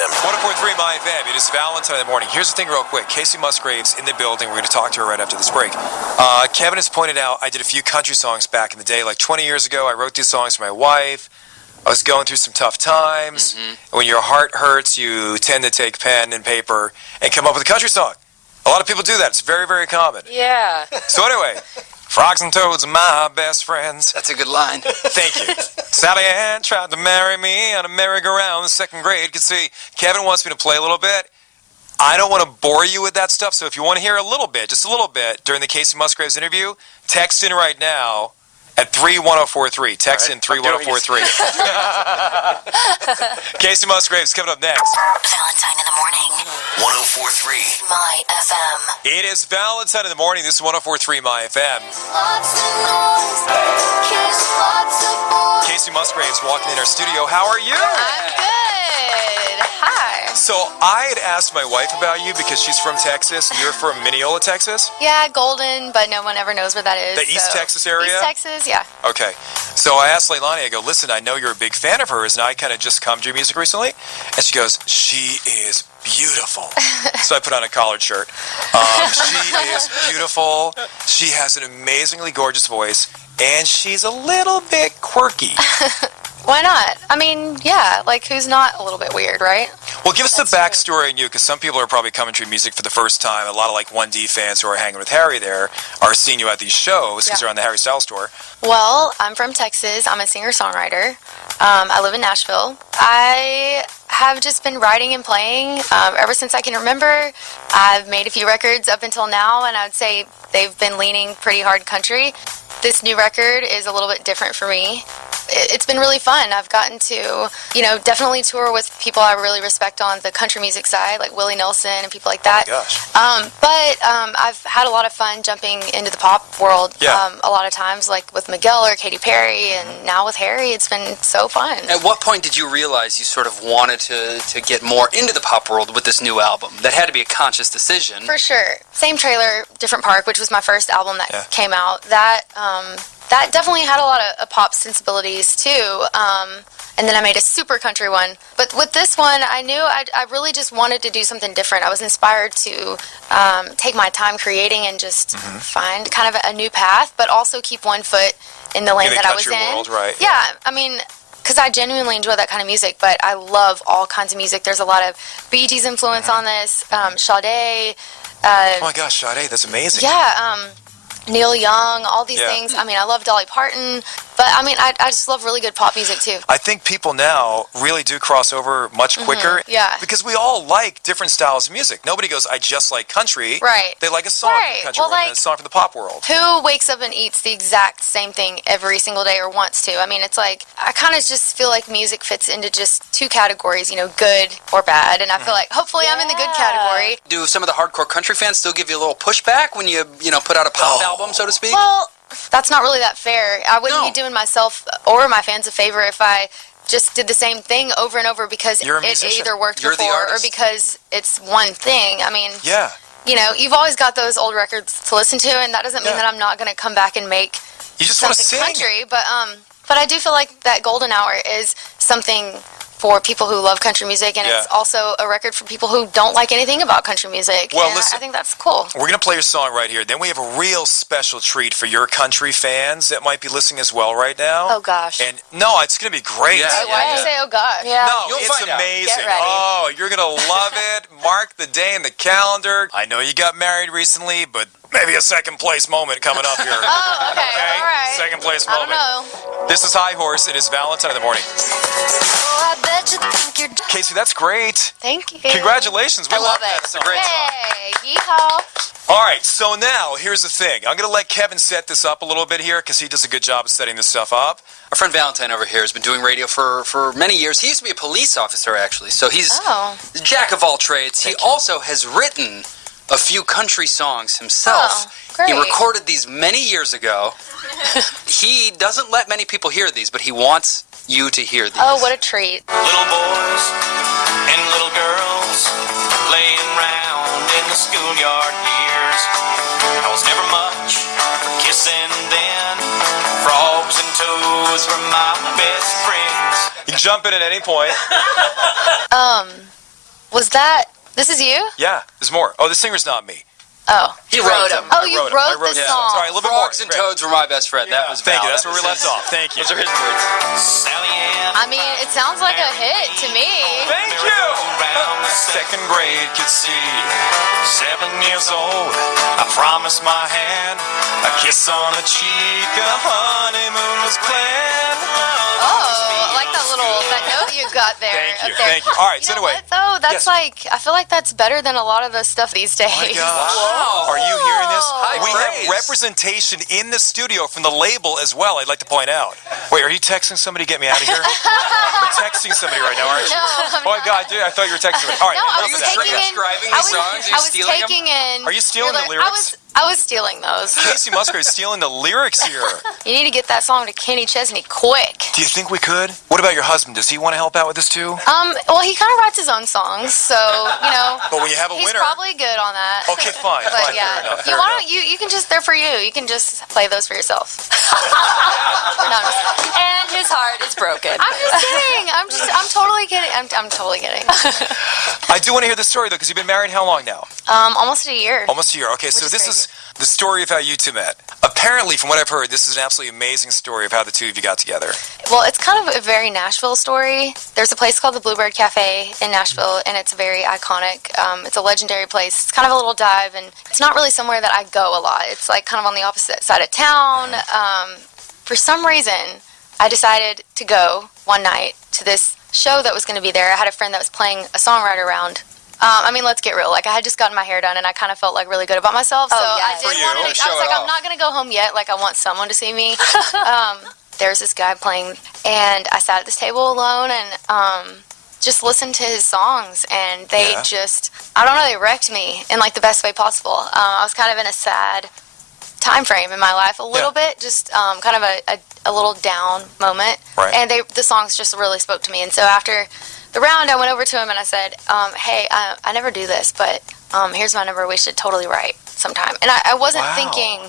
FM. 104.3 My FM. It is Valentine in the morning. Here's the thing real quick. Kacey Musgraves in the building. We're going to talk to her right after this break. Kevin has pointed out I did a few country songs back in the day. Like 20 years ago, I wrote these songs for my wife. I was going through some tough times. Mm-hmm. When your heart hurts, you tend to take pen and paper and come up with a country song. A lot of people do that. It's very, very common. Yeah. So anyway, frogs and toads are my best friends. That's a good line. Thank you. Sally Ann tried to marry me on a merry-go-round in second grade. You can see, Kevin wants me to play a little bit. I don't want to bore you with that stuff, so if you want to hear a little bit, just a little bit, during the Kacey Musgraves interview, text in right now at 31043. Text in 31043. Kacey Musgraves coming up next. Valentine in the morning. 104.3 My FM. It is Valentine in the morning. This is 104.3 My FM. Kacey Musgraves walking in our studio. How are you? I'm good. Hi. So I had asked my wife about you because she's from Texas and you're from Mineola, Texas? Yeah, Golden, but no one ever knows where that is. The East Texas area? East Texas, yeah. Okay. So I asked Leilani, I go, listen, I know you're a big fan of hers, and I kind of just come to your music recently. And she goes, she is beautiful. So I put on a collared shirt. She is beautiful. She has an amazingly gorgeous voice, and she's a little bit quirky. Why not? I mean, yeah, like who's not a little bit weird, right? Well, give us the backstory on you, because some people are probably coming to your music for the first time. A lot of like 1D fans who are hanging with Harry there are seeing you at these shows because they're on the Harry Styles tour. Well, I'm from Texas. I'm a singer-songwriter. I live in Nashville. I have just been writing and playing ever since I can remember. I've made a few records up until now, and I would say they've been leaning pretty hard country. This new record is a little bit different for me. It's been really fun. I've gotten to, definitely tour with people I really respect on the country music side, like Willie Nelson and people like that. Oh my gosh. But I've had a lot of fun jumping into the pop world a lot of times, like with Miguel or Katy Perry, and now with Harry. It's been so fun. At what point did you realize you sort of wanted to get more into the pop world with this new album? That had to be a conscious decision. For sure. Same trailer, different park, which was my first album that came out. That definitely had a lot of pop sensibilities too. And then I made a super country one. But with this one, I knew I really just wanted to do something different. I was inspired to take my time creating and just find kind of a new path, but also keep one foot in the lane that I was in. World, right? Yeah, I mean, because I genuinely enjoy that kind of music, but I love all kinds of music. There's a lot of Bee Gees influence on this, Sade. Oh my gosh, Sade, that's amazing. Yeah, Neil Young, all these things. I mean, I love Dolly Parton, but I mean, I just love really good pop music too. I think people now really do cross over much quicker. Yeah. Because we all like different styles of music. Nobody goes, I just like country. Right. They like a song from the country world and a song from the pop world. Who wakes up and eats the exact same thing every single day or wants to? I mean, it's like, I kind of just feel like music fits into just two categories, good or bad. And I feel like, hopefully I'm in the good category. Do some of the hardcore country fans still give you a little pushback when you put out a pop album, so to speak? Well, that's not really that fair. I wouldn't be doing myself or my fans a favor if I just did the same thing over and over because it either worked before or because it's one thing. I mean, you've always got those old records to listen to, and that doesn't mean that I'm not going to come back and make something country. But I do feel like that Golden Hour is something for people who love country music, and it's also a record for people who don't like anything about country music. Well, and listen, I think that's cool. We're going to play your song right here. Then we have a real special treat for your country fans that might be listening as well right now. Oh, gosh. And no, it's going to be great. Why did you say, oh, gosh? Yeah. No, You'll it's find out. amazing. Get ready. Oh, you're going to love it. Mark the day in the calendar. I know you got married recently, but maybe a second place moment coming up here. Oh, okay. All right. Second place moment. I don't know. This is High Horse. It is Valentine in the morning. Oh, I bet you think you're... Casey, that's great. Thank you. Congratulations. We I love that. it. It's a great song. Hey, yeehaw. All right, so now here's the thing. I'm going to let Kevin set this up a little bit here because he does a good job of setting this stuff up. Our friend Valentine over here has been doing radio for many years. He used to be a police officer, actually, so he's the jack of all trades. He also has written a few country songs himself. Oh, great. He recorded these many years ago. He doesn't let many people hear these, but he wants you to hear these. Oh, what a treat. Little boys and little girls playing round in the schoolyard years. I was never much for kissing then. Frogs and toads were my best friends. You can jump in at any point. This is you? Yeah, there's more. Oh, the singer's not me. Oh. He wrote them. Oh, you wrote this song. Sorry, a little bit more. Frogs and Toads were my best friend. Yeah. That was Thank Val. you. That's where we left off. Thank you. Those are his words. Sally Ann. I mean, it sounds like a hit to me. Thank you. Around the second grade could see. 7 years old, I promised my hand a kiss on the cheek, a honeymoon was planned. Oh, I like that note you got there. Thank you. Thank you. All right, so anyway. What, though? That's yes. I feel like that's better than a lot of the stuff these days. Oh my gosh. Wow. Are you hearing this? High We praise. have representation in the studio from the label as well, I'd like to point out. Wait, are you texting somebody to get me out of here? You're texting somebody right now, aren't you? No, oh my God, dude, I thought you were texting me. All right, No, I enough was of that. taking in. Transcribing I these songs? Are you was stealing taking in. Are you stealing the lyrics? I was stealing those. Kacey Musgraves stealing the lyrics here. You need to get that song to Kenny Chesney quick. Do you think we could? What about your husband? Does he want to help out with this too? Well, he kind of writes his own songs, so But when you have a he's winner, probably good on that. okay, fine. But Fine, yeah, fair enough. you want to, you can just, they're for you. You can just play those for yourself. No, I'm just, And his heart is broken. I'm just kidding. I'm totally kidding. I'm totally kidding. I do want to hear the story though, because you've been married how long now? Almost a year. Almost a year. Okay, so is this crazy. is the story of how you two met. Apparently, from what I've heard, this is an absolutely amazing story of how the two of you got together. Well, it's kind of a very Nashville story. There's a place called the Bluebird Cafe in Nashville, and it's very iconic. It's a legendary place. It's kind of a little dive, and it's not really somewhere that I go a lot. It's like kind of on the opposite side of town. For some reason, I decided to go one night to this show that was going to be there. I had a friend that was playing a songwriter round. I mean, let's get real. Like, I had just gotten my hair done, and I kind of felt like really good about myself. So I did want to. I was like, I'm not going to go home yet. Like, I want someone to see me. There's this guy playing, and I sat at this table alone and just listened to his songs, and they just, I don't know, they wrecked me in like the best way possible. I was kind of in a sad time frame in my life a little bit, just kind of a little down moment. Right. And the songs just really spoke to me. And so after the round, I went over to him and I said, hey, I never do this, but here's my number. We should totally write sometime. And I wasn't thinking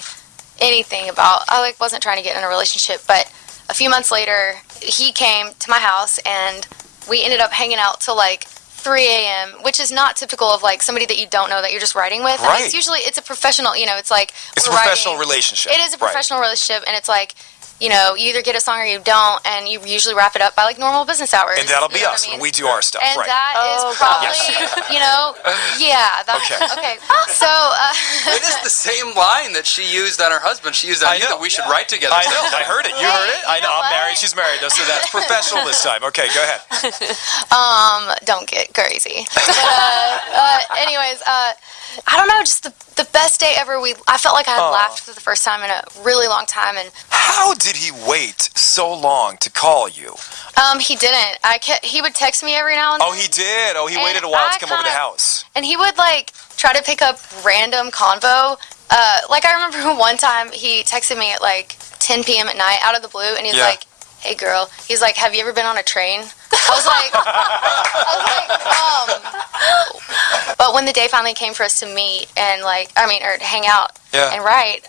anything about, I wasn't trying to get in a relationship, but a few months later, he came to my house and we ended up hanging out till like 3 a.m., which is not typical of like somebody that you don't know that you're just writing with. Right. I mean, it's a professional, it's like It's a we're professional writing. relationship. It is a professional relationship, and it's like, you either get a song or you don't, and you usually wrap it up by like normal business hours. And that'll be you know us what I mean? when we do our stuff, And right? that is probably, okay. So, It is the same line that she used on her husband. She used on you that we should write together. I know. I heard it. You heard it? I know. I'm what? married. She's married, though, so that's professional this time. Okay, go ahead. don't get crazy. But, anyways, I don't know, just the best day ever. I felt like I had laughed for the first time in a really long time. And how did he wait so long to call you? He didn't. He would text me every now and then. Oh, he did. Oh, he And waited a while to come over kinda- the house. And he would like try to pick up random convo. Like I remember one time he texted me at like 10 p.m. at night out of the blue, and he's like, "Hey girl," he's like, "Have you ever been on a train?" But when the day finally came for us to meet and or to hang out and write,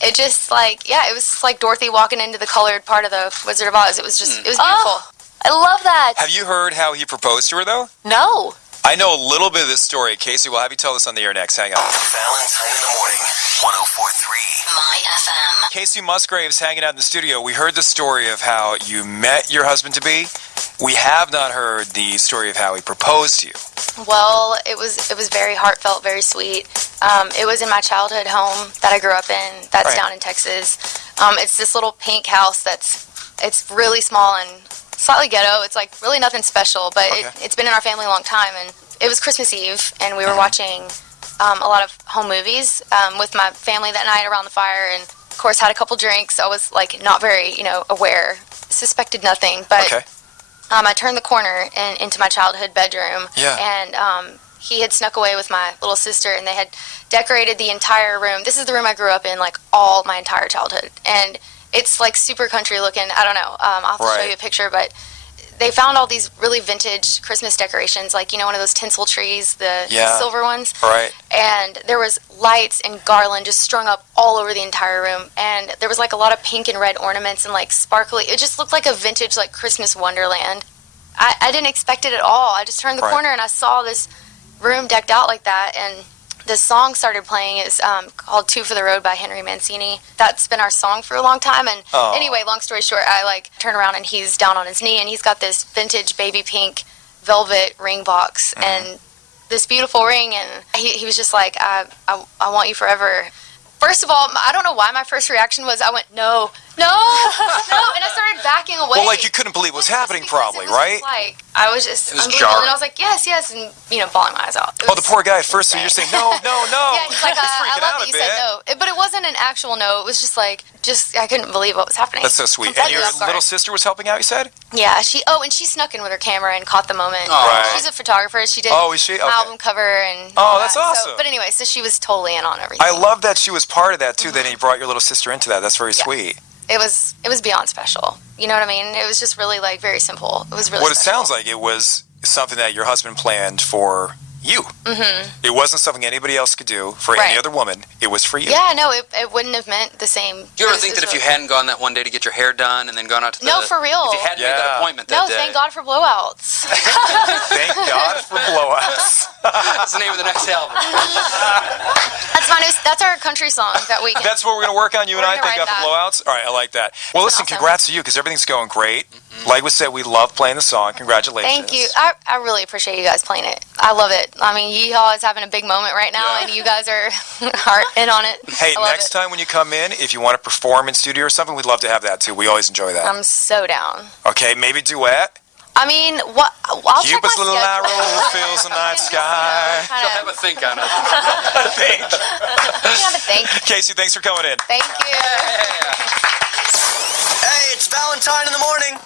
it just it was just like Dorothy walking into the colored part of the Wizard of Oz. It was just, it was beautiful. I love that. Have you heard how he proposed to her, though? No. I know a little bit of this story. Casey, we'll have you tell this on the air next. Hang on. Valentine in the morning, 104.3 My FM. Casey Musgraves hanging out in the studio. We heard the story of how you met your husband-to-be. We have not heard the story of how he proposed to you. Well, it was very heartfelt, very sweet. It was in my childhood home that I grew up in. That's down in Texas. It's this little pink house it's really small and slightly ghetto. It's like really nothing special, but it's been in our family a long time. And it was Christmas Eve, and we were watching a lot of home movies with my family that night around the fire, and of course had a couple drinks. I was like not very, aware, suspected nothing, but I turned the corner into my childhood bedroom, and he had snuck away with my little sister, and they had decorated the entire room. This is the room I grew up in, like all my entire childhood, and it's like super country looking. I don't know. I'll have to show you a picture, but they found all these really vintage Christmas decorations, like, one of those tinsel trees, the silver ones. Right. And there was lights and garland just strung up all over the entire room. And there was like a lot of pink and red ornaments and like sparkly. It just looked like a vintage like Christmas wonderland. I didn't expect it at all. I just turned the corner and I saw this room decked out like that, and this song started playing. It's called Two for the Road by Henry Mancini. That's been our song for a long time. And anyway, long story short, I like turn around and he's down on his knee, and he's got this vintage baby pink velvet ring box and this beautiful ring, and he was just like, I want you forever. First of all, I don't know why my first reaction was I went, no, and I started backing away. Well, like you couldn't believe what was happening, probably, right? Like I was just it was unbelievable, jarring. and I was like, yes, and bawling my eyes out. Oh, the poor guy at first. So you're saying no. Yeah, he's like, I freaking love out that a you bit. said no, but it wasn't an actual no. It was just like, I couldn't believe what was happening. That's so sweet. Completely And your off guard. little sister was helping out, you said? Yeah, she snuck in with her camera and caught the moment. Right. She's a photographer. She did Oh, is she? Okay. album cover and all that's that. awesome. But anyway, so she was totally in on everything. I love that she was part of that too. Then you brought your little sister into that. That's very sweet. It was beyond special. You know what I mean? It was just really like very simple. It was really What it special. sounds like, it was something that your husband planned for you. Mm-hmm. It wasn't something anybody else could do for any other woman. It was for you. Yeah, no, it wouldn't have meant the same. Do you ever think that if you hadn't gone that one day to get your hair done and then gone out to the... No, for real. If you hadn't made that appointment that day... No, thank God for blowouts. Thank God for blowouts. That's the name of the next album. That's our country song that weekend. That's what we're going to work on, you and I. Thank God for blowouts. All right, I like that. Well, listen, awesome. Congrats to you, because everything's going great. Like we said, we love playing the song. Congratulations. Thank you. I really appreciate you guys playing it. I love it. I mean, Yeehaw is having a big moment right now, and you guys are in on it. Hey, next time when you come in, if you want to perform in studio or something, we'd love to have that too. We always enjoy that. I'm so down. Okay, maybe duet. I mean, what? I'll check my Cupid's little schedule. arrow fills the night sky. Still have a think on it. You have a think. Kacey, thanks for coming in. Thank you. Hey, it's Valentine in the morning.